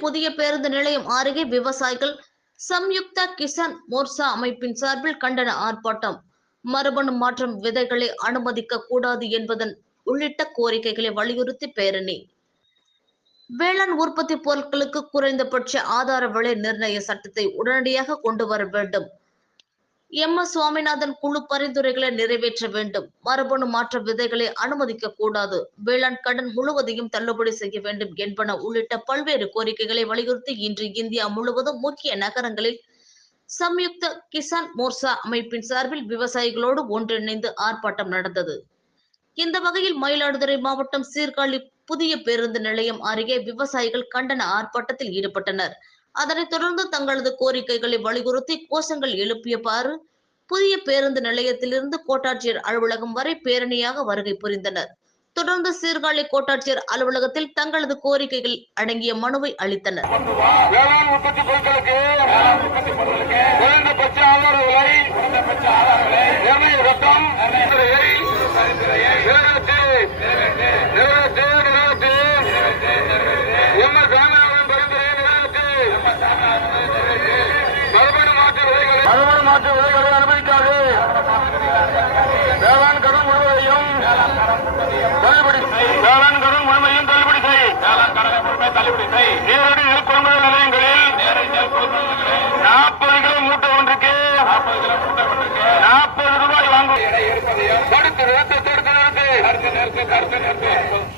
புதிய பேருந்து நிலையம் அருகே விவசாயிகள் சம்யுக்தா கிசான் மோர்சா அமைப்பின் சார்பில் கண்டன ஆர்ப்பாட்டம். மரபணு மாற்றம் விதைகளை அனுமதிக்க கூடாது என்பதன் உள்ளிட்ட கோரிக்கைகளை வலியுறுத்தி பேரணி. வேளாண் உற்பத்தி பொருட்களுக்கு குறைந்தபட்ச ஆதார விலை நிர்ணய சட்டத்தை உடனடியாக கொண்டு வர வேண்டும். எம் எஸ் சுவாமிநாதன் குழு பரிந்துரைகளை நிறைவேற்ற வேண்டும். மரபணு மாற்ற விதைகளை அனுமதிக்க கூடாது. வேளாண் கடன் முழுவதையும் தள்ளுபடி செய்ய வேண்டும் என்பன உள்ளிட்ட பல்வேறு கோரிக்கைகளை வலியுறுத்தி இன்று இந்தியா முழுவதும் முக்கிய நகரங்களில் சம்யுக்த கிசான் மோர்சா அமைப்பின் சார்பில் விவசாயிகளோடு ஒன்றிணைந்து ஆர்ப்பாட்டம் நடந்தது. இந்த வகையில் மயிலாடுதுறை மாவட்டம் சீர்காழி புதிய பேருந்து நிலையம் அருகே விவசாயிகள் கண்டன ஆர்ப்பாட்டத்தில் ஈடுபட்டனர். அதனைத் தொடர்ந்து தங்களது கோரிக்கைகளை வலியுறுத்தி கோஷங்கள் எழுப்பியவாறு புதிய பேருந்து நிலையத்திலிருந்து கோட்டாட்சியர் அலுவலகம் வரை பேரணியாக வருகை புரிந்தனர். தொடர்ந்து சீர்காழி கோட்டாட்சியர் அலுவலகத்தில் தங்களது கோரிக்கைகள் அடங்கிய மனுவை அளித்தனர். குறைந்தபட்ச மாற்று விதைகளை அனுமதிக்காது. வேளாண் கடன் முழுவதையும் தள்ளுபடி வேளாண் கடன் முழுமையும் தள்ளுபடி செய். நேரடி நெல் கொள்முதல் நிலையங்களில் நாற்பது கிலோ மூட்டை ஒன்றுக்கு நாற்பது ரூபாய் வாங்கும். தடுத்து நிறுத்து தடுத்து நிறுத்து